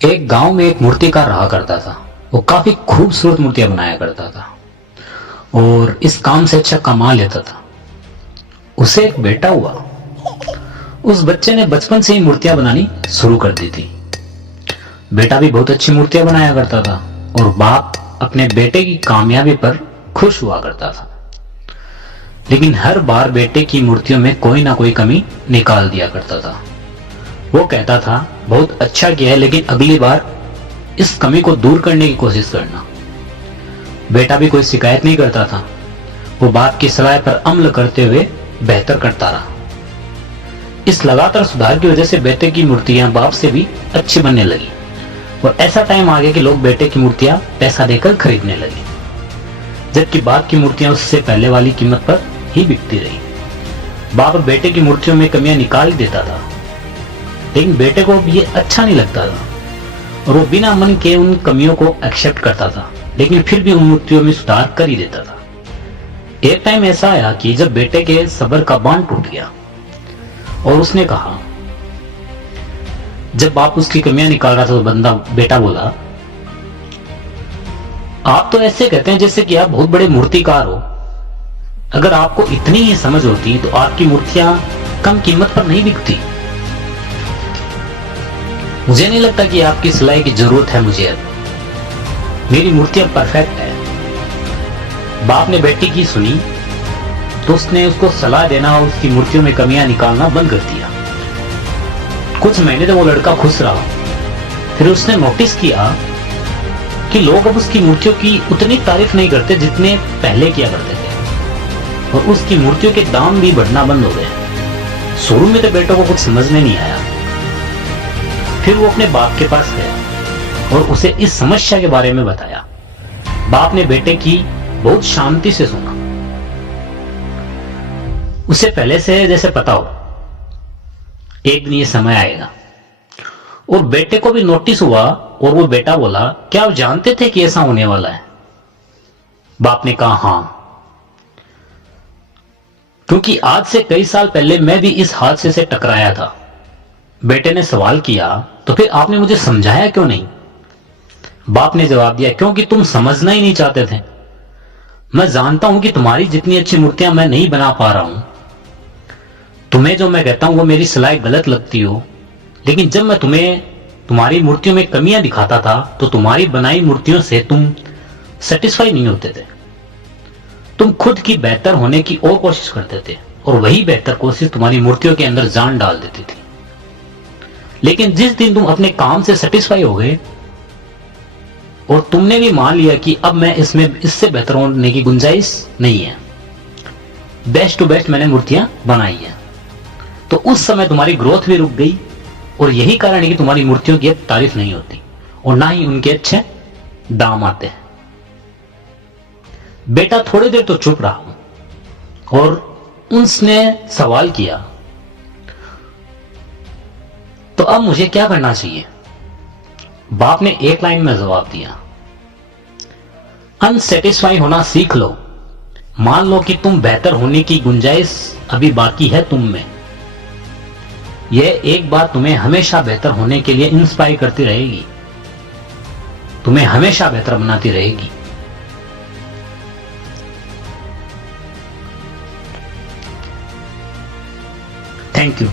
एक गांव में एक मूर्तिकार रहा करता था। वो काफी खूबसूरत मूर्तियां बनाया करता था और इस काम से अच्छा कमा लेता था। उसे एक बेटा हुआ। उस बच्चे ने बचपन से ही मूर्तियां बनानी शुरू कर दी थी। बेटा भी बहुत अच्छी मूर्तियां बनाया करता था और बाप अपने बेटे की कामयाबी पर खुश हुआ करता था। लेकिन हर बार बेटे की मूर्तियों में कोई ना कोई कमी निकाल दिया करता था। वो कहता था, बहुत अच्छा किया है, लेकिन अगली बार इस कमी को दूर करने की कोशिश करना। बेटा भी कोई शिकायत नहीं करता था। वो बाप की सलाह पर अमल करते हुए बेहतर करता रहा। इस लगातार सुधार की वजह से बेटे की मूर्तियां बाप से भी अच्छी बनने लगी और ऐसा टाइम आ गया कि लोग बेटे की मूर्तियां पैसा देकर खरीदने लगे, जबकि बाप की मूर्तियां उससे पहले वाली कीमत पर ही बिकती रही। बाप बेटे की मूर्तियों में कमियां निकाल देता था, लेकिन बेटे को अब ये अच्छा नहीं लगता था और वो बिना मन के उन कमियों को एक्सेप्ट करता था, लेकिन फिर भी उन मूर्तियों में सुधार कर ही देता था। एक टाइम ऐसा आया कि जब बेटे के सब्र का बांध टूट गया और उसने कहा, जब बाप उसकी कमियां निकाल रहा था तो बेटा बोला, आप तो ऐसे कहते हैं जैसे कि आप बहुत बड़े मूर्तिकार हो। अगर आपको इतनी ही समझ होती तो आपकी मूर्तियां कम कीमत पर नहीं बिकती। मुझे नहीं लगता कि आपकी सिलाई की जरूरत है मुझे अब। मेरी मूर्तियां परफेक्ट है। बाप ने बेटी की सुनी तो उसने उसको सलाह देना और उसकी मूर्तियों में कमियां निकालना बंद कर दिया। कुछ महीने तो वो लड़का खुश रहा। फिर उसने नोटिस किया कि लोग अब उसकी मूर्तियों की उतनी तारीफ नहीं करते जितने पहले किया करते थे और उसकी मूर्तियों के दाम भी बढ़ना बंद हो गए। शुरू में तो बेटों को कुछ समझ में नहीं आया। फिर वो अपने बाप के पास गया और उसे इस समस्या के बारे में बताया। बाप ने बेटे की बहुत शांति से सुना। उसे पहले से जैसे पता हो एक दिन ये समय आएगा, और बेटे को भी नोटिस हुआ और वो बेटा बोला, क्या आप जानते थे कि ऐसा होने वाला है? बाप ने कहा, हां, क्योंकि आज से कई साल पहले मैं भी इस हादसे से टकराया था। बेटे ने सवाल किया, तो फिर आपने मुझे समझाया क्यों नहीं? बाप ने जवाब दिया, क्योंकि तुम समझना ही नहीं चाहते थे। मैं जानता हूं कि तुम्हारी जितनी अच्छी मूर्तियां मैं नहीं बना पा रहा हूं। तुम्हें जो मैं कहता हूं वो मेरी सलाह गलत लगती हो, लेकिन जब मैं तुम्हें तुम्हारी मूर्तियों में कमियां दिखाता था तो तुम्हारी बनाई मूर्तियों से तुम सेटिस्फाई नहीं होते थे। तुम खुद की बेहतर होने की और कोशिश करते थे और वही बेहतर कोशिश तुम्हारी मूर्तियों के अंदर जान डाल देती थी। लेकिन जिस दिन तुम अपने काम से सेटिस्फाई हो गए और तुमने भी मान लिया कि अब मैं इसमें इससे बेहतर होने की गुंजाइश नहीं है, बेस्ट टू बेस्ट मैंने मूर्तियां बनाई है, तो उस समय तुम्हारी ग्रोथ भी रुक गई और यही कारण है कि तुम्हारी मूर्तियों की तारीफ नहीं होती और ना ही उनके अच्छे दाम आते हैं। बेटा थोड़ी देर तो चुप रहा और उसने सवाल किया, तो अब मुझे क्या करना चाहिए? बाप ने एक लाइन में जवाब दिया, अनसेटिस्फाई होना सीख लो। मान लो कि तुम बेहतर होने की गुंजाइश अभी बाकी है तुम में। यह एक बात तुम्हें हमेशा बेहतर होने के लिए इंस्पायर करती रहेगी, तुम्हें हमेशा बेहतर बनाती रहेगी। Thank you.